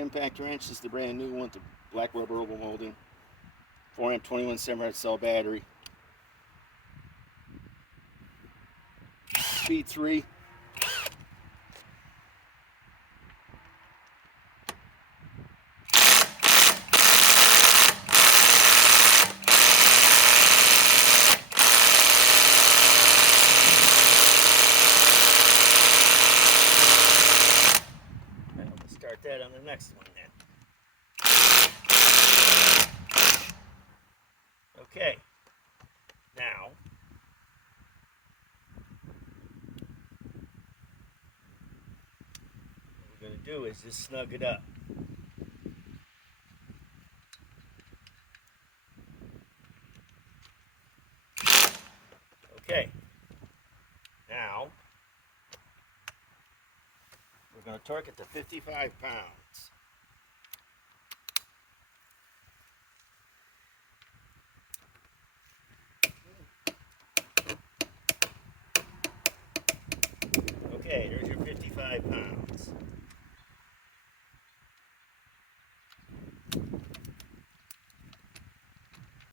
impact wrench. This is the brand new one with the black rubber oval molding. 4 amp 21 700 cell battery. Speed 3. Start that on the next one then. Okay, now what we're going to do is just snug it up. Okay, now we're going to torque it to 55 pounds.